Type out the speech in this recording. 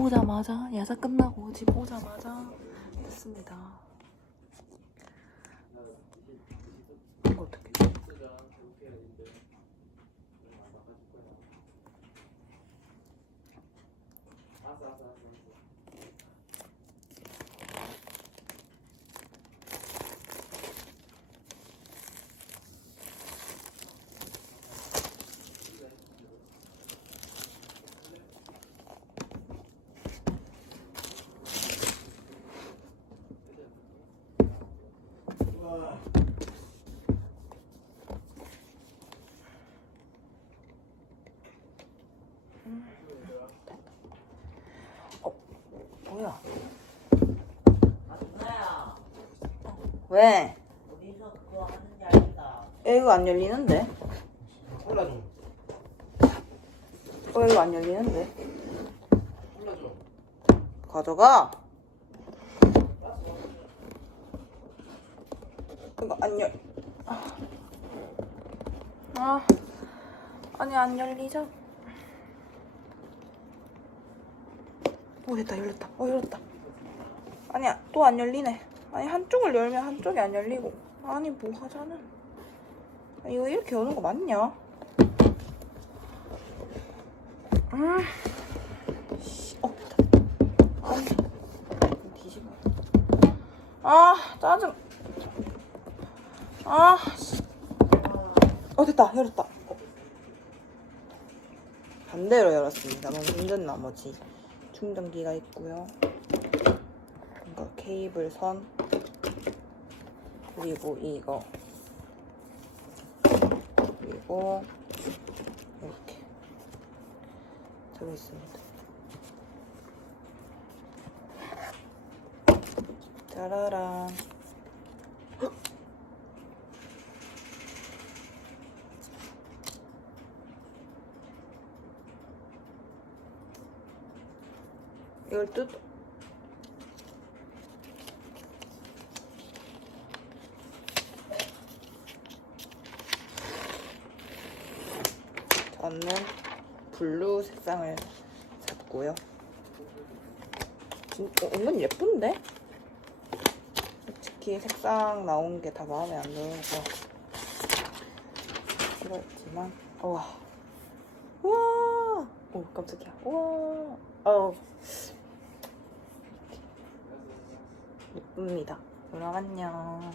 오자마자 야자 끝나고 집 오자마자 됐습니다. 이거 어떻게? 뭐야? 누나야, 왜? 어디서 그거 하는지 알겠다. 에, 이거 안 열리는데? 콜라 좀. 어, 이거 안 열리는데? 콜라 좀. 가져가. 이거 안 열. 아, 아. 아니 안 열리죠? 오 됐다 열렸다. 어 열렸다. 아니야 또 안 열리네. 아니 한쪽을 열면 한쪽이 안 열리고. 아니 뭐 하자는. 아, 이거 이렇게 여는 거 맞냐? 음. 씨, 어. 아니. 뒤집어. 아, 짜증. 아, 씨. 어, 됐다. 열었다. 어. 반대로 열었습니다. 너무 힘든 나머지 충전기가 있고요. 이거 케이블 선. 그리고 이거. 그리고 이렇게 들어있습니다. 짜라란. 이걸 뜯. 저는 블루 색상을 샀고요. 진짜 은근 예쁜데? 솔직히 색상 나온 게 다 마음에 안 들어서 싫었지만 우와 우와 오 깜짝이야 우와 어 예쁩니다. 그럼 안녕